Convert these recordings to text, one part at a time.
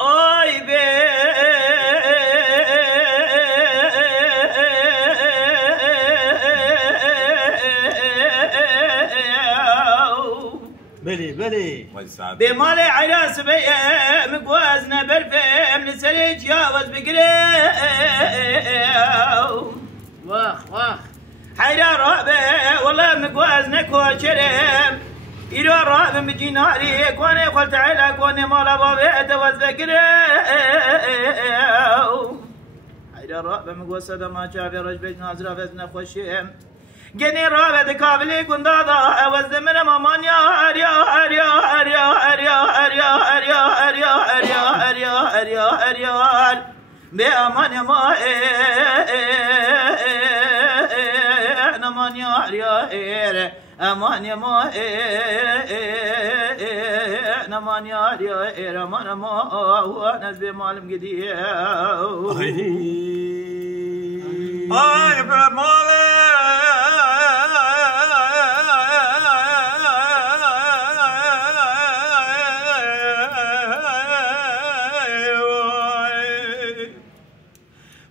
آی بلي بمال عراس بيم قوازنا بالفم لسريج ياوز بقري واخ حيدر رابع والله مقوازنا كوشرم إلو الرابع مجيناري كواني قلت علا كواني مالا بابي أتوز بقري حيدر رابع مقوازنا ما شافي رجبك نازرة فزنا خوشيم جني رابع دكابلي كندادا أوزمنا مامان يا أريا بأمان يا ما نمان يا أريا أمان يا ما نمان يا أريا أمان ما هو نزب مالم قديم أي بمالي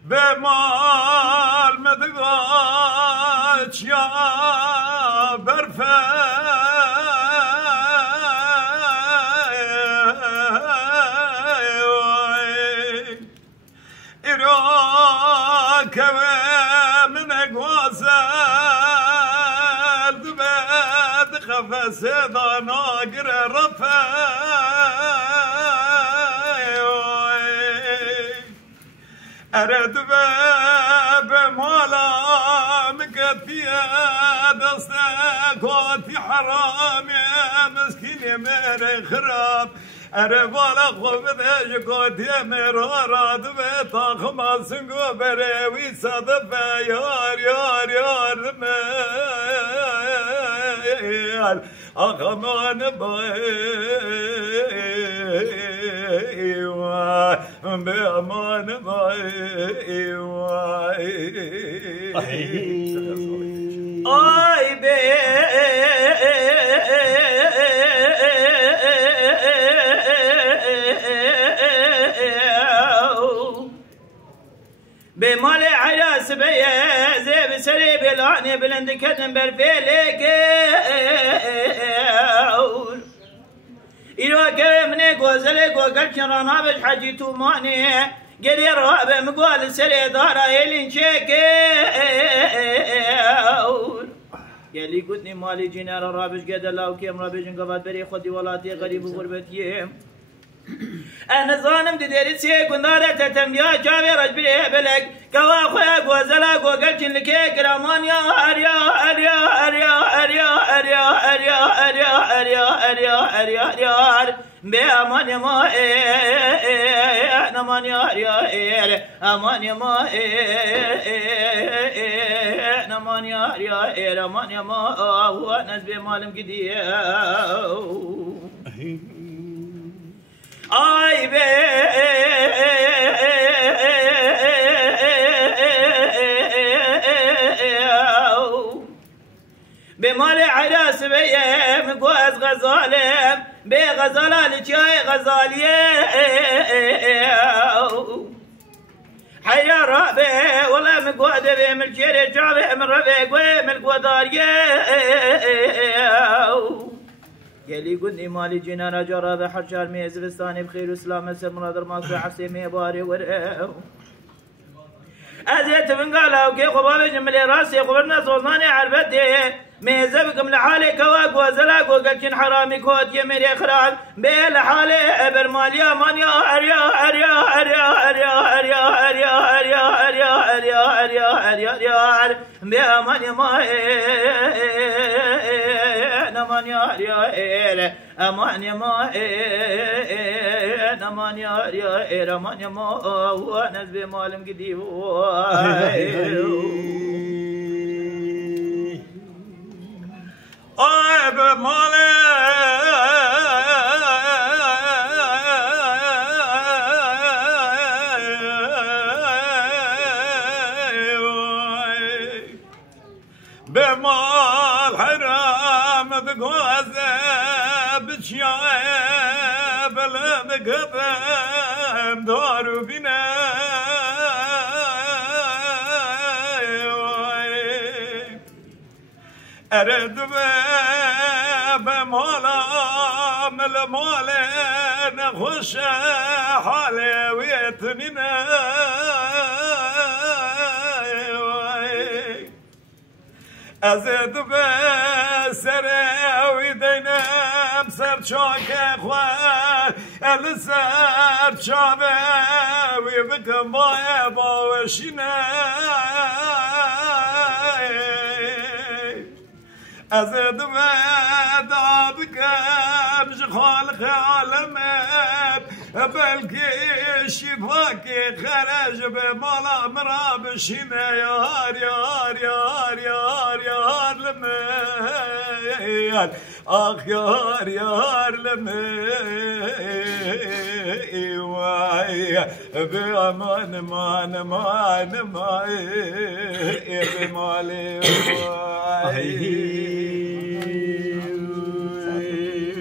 بمال مدغاش يا برفا إراك من أقوازل دباد خفس ناقر رفا أرد باب مالا مكتيا دستك واتي حرام يا مسكين يا مير خراب أرد بالا خوفتش قوتي مرارات بيطاق ما سنقو بريوي صدف يار ميال أخمان بأمان آي بمال عياس بيا زي بسري بلاني بلند كدن برفيلك إلو كمني قوزلك وقلت رانا بش حجي توماني قدي رابع مقوال سري دارا يلين شيكي يلي قدني مالي جينار رابش قد الله وكيم رابش انقفات بري خدي ولاتي غريب وغربتي أنا ظالم ديري سي كندارة تتميا جابي رجبري بلك كوا خويا قوزلا قوقلت لك كرامان يا أريا بأمان يا ما نمان يا أمان يا ما نمان يا أمان يا ما هو ناس بمالم قديم آي بمال عراس بيم قوز غزالم بغزالة جاي غزالية حيا رابع والله مقود بيم الجري جابه من ربع قويم القودارية يلي قلني مالي جنانا جرى حجار ميز فستاني بخير وسلامة سمرادر مصر حسيمي باري ورقو أزيت من قالا وكي خبابي جملي راسي خبرنا صوصاني عرفتي ميزة بكم لحالي كواك وزلاك وقلتين حرامي كوت يميري خراب بي لحالي برمالي أمان يا أريا بأمان يا ما نمان يا أمان يا ما نمان يا أمان يا ما هو نزبي مالم قديم آي بمالي بمال حرام بقوازه بشياء بلا بقدم دارو بنا أرد بمالا ملمالا نخش حالي ويتنينا أزد بسري ويدينم سر شاك اخوان السر شابه ويبكم بايا باوشينا أزد بدابك بشخالق عالمك بلكي شفاك خرج بمالا مرابشينا يار يار يار يار يار لميال آخ يار يار لميال واي بأمان مان مان ماي بمالي واي